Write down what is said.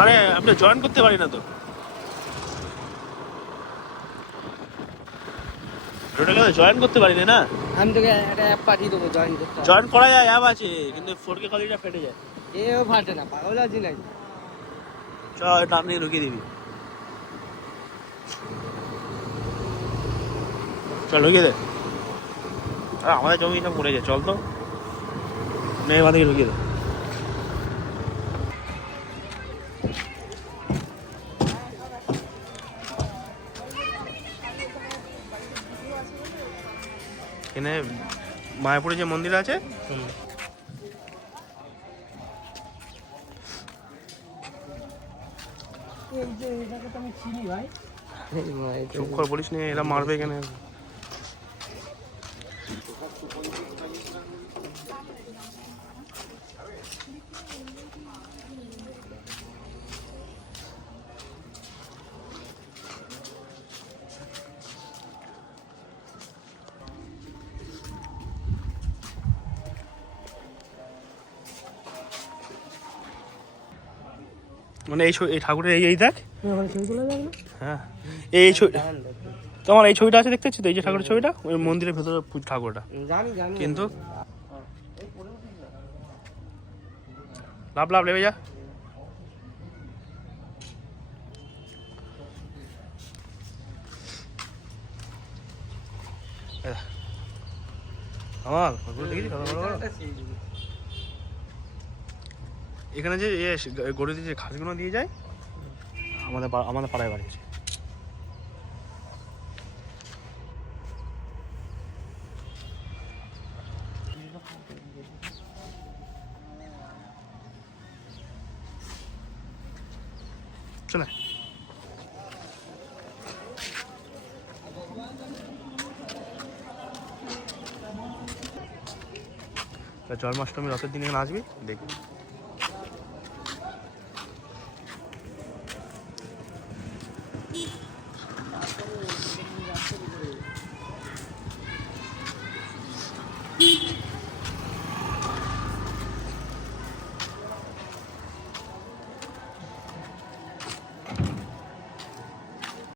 আরে আমরা জয়েন করতে পারি না তো, টোটালে জয়েন করতে পারি না। আমি তোকে একটা অ্যাপ পাঠিয়ে দেবো, জয়েন করতে। জয়েন করা যায়, অ্যাপ আছে, কিন্তু 4K কোয়ালিটিটা ফেটে যায়। এও ফাটে না, পাগল আছি নাকি? চল টান দিয়ে ঢুকিয়ে দিবি, চল ঢুকিয়ে দে। আর আমাদের জমি সব পড়ে যায়, চল তো মেয়ে বাঁধিয়ে ঢুকিয়ে দে। এখানে মায়াপুরে যে মন্দির আছে, চুপ কর, বলিস নি এরা মারবে এখানে। মানে এই ঠাকুরের এই দেখ, হ্যাঁ এই ছবি, তোমার এই ছবিটা আছে দেখতে পাচ্ছি তো, এই যে ঠাকুরের ছবিটা, ওই মন্দিরের ভেতরে ঠাকুরটা। কিন্তু লাভ লাভ লেবে যা। আমার এখানে যে গরুতে যে ঘাসগুলো দিয়ে যায়, আমাদের পাড়ায় বাড়ি। চলে জন্মাষ্টমী রথের দিন এখানে আসবি, দেখবি।